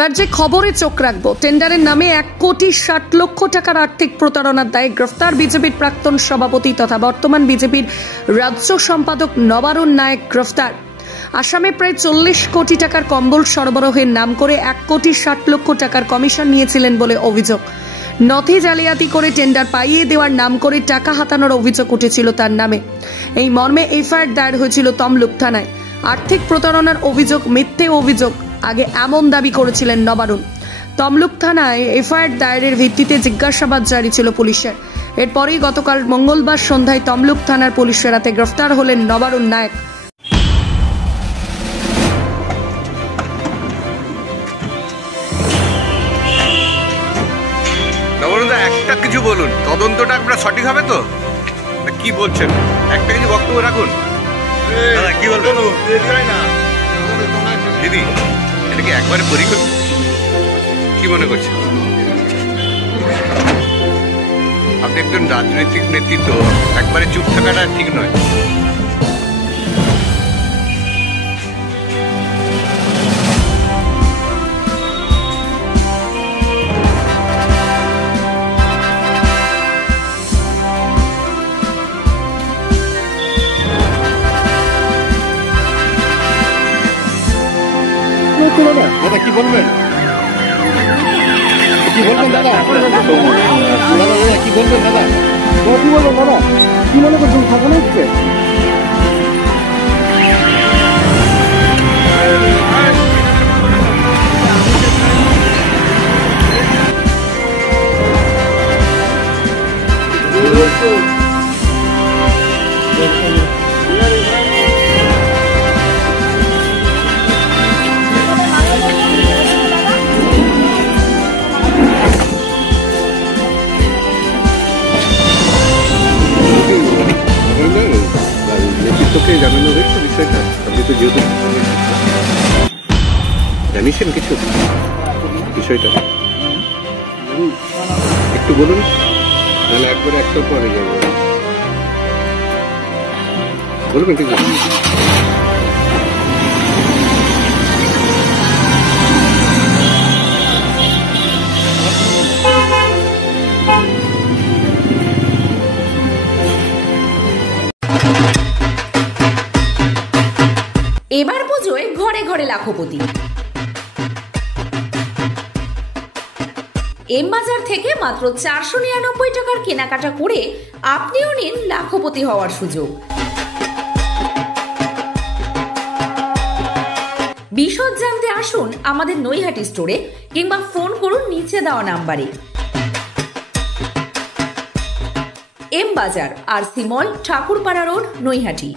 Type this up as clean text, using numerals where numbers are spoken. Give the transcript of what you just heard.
এবার যে খবরে চোখ রাখবো, টেন্ডারের নামে 1,60,00,000 টাকার আর্থিক প্রতারণার দায়ে গ্রেফতার বিজেপির প্রাক্তন সভাপতি তথা বর্তমান বিজেপির রাজ্য সম্পাদক নবারুণ নায়েক গ্রেফতার। আসামে প্রায় 40 কোটি টাকার কম্বল সরবরাহের নাম করে 1,60,00,000 টাকার কমিশন নিয়েছিলেন বলে অভিযোগ। নথি জালিয়াতি করে টেন্ডার পাইয়ে দেওয়ার নাম করে টাকা হাতানোর অভিযোগ উঠেছিল তার নামে। এই মর্মে এফআইআর দায়ের হয়েছিল তমলুক থানায়। আর্থিক প্রতারণার অভিযোগ মিথ্যে অভিযোগ, আগে এমন দাবি করেছিলেন নবারুণ। তমলুক থানায় এফআইআর দায়েরের ভিত্তিতে জিজ্ঞাসাবাদ জারি ছিল পুলিশের। এরপরেই গতকাল মঙ্গলবার সন্ধ্যায় তমলুক থানার পুলিশের হাতে গ্রেফতার হলেন নবারুণ নায়েক। নবারুণদা, একটা কিছু বলুন, তদন্তটা আপনার সঠিক হবে তো? কি বলছেন, একটা কিছু বক্তব্য রাখুন। দাদা কি বলবেন? দিদি, এটা কি একবারে পরিকল্পিত? কি মনে করছেন? আপনি একজন রাজনৈতিক নেতৃত্ব, একবারে চুপ থাকাটা ঠিক নয়। দাদা কি বলবেন? কি বলবেন দাদা? দাদা কি বলবেন দাদা? কি বলবেন দাদা? কি মনে করছেন থাকুন হচ্ছে? নেতৃত্বকে জানানো হয়েছে বিষয়টা? আপনি তো যেহেতু জানিয়েছেন কিছু বিষয়টা, একটু বলুন, নাহলে একবারে একটার পরে যাবো। বলবেন ঠিক আছে? এবার পুজোয় ঘরে ঘরে লাখপতি। এম বাজার থেকে মাত্র 499 টাকার কেনাকাটা করে আপনিও নিন লাখপতি হওয়ার সুযোগ। বিশদ জানতে আসুন আমাদের নৈহাটি স্টোরে কিংবা ফোন করুন নিচে দেওয়া নাম্বারে। এম বাজার, আরসি মল, ঠাকুরপাড়া রোড, নৈহাটি।